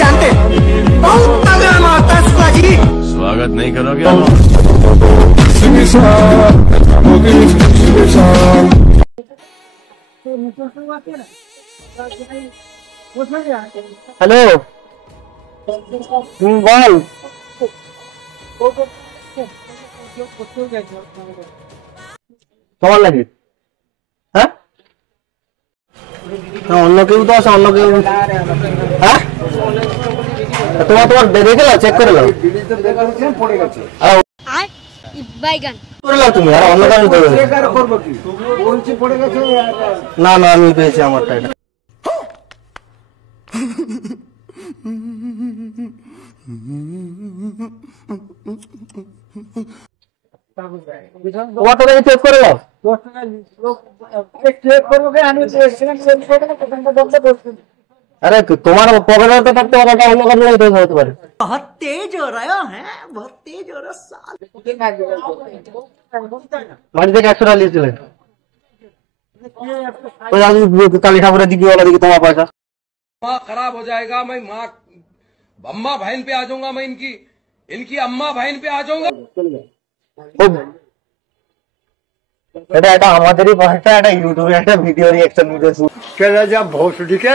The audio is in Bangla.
जानते हैं, बहुत तगड़ा मारता है इसका जी। स्वागत नहीं करोगे? हेलो বল তোমার লাগে হ্যাঁ অন্য কেউ তো আছে অন্য কেউ হ্যাঁ তোমার দেখে নাও চেক করে নাও করে নাও তুমি আর অন্য কারণ না না আমি পেয়েছি আমারটা এটা তোমারটা দেখে চেক করে নাও अरे तुम्हारा पकड़ तो तब तो ऑर्डर हम लोग नहीं होते पारे बहुत तेज हो रहा है, बहुत तेज हो रहा साल। मारी देख एक्स्ट्रा लिए चले तो आज काली ठाकुर जी की वाला देखी तुम्हारा पैसा माँ खराब हो जाएगा। मैं माँ अम्मा बहन पे आ जाऊंगा। मैं इनकी अम्मा बहन पे आ जाऊंगा। এটা আমাদেরই ভাষা এটা ইউটিউবে একটা ভিডিও রিঅ্যাকশন ভিডিও শুট কেলা যা ভোট দিকে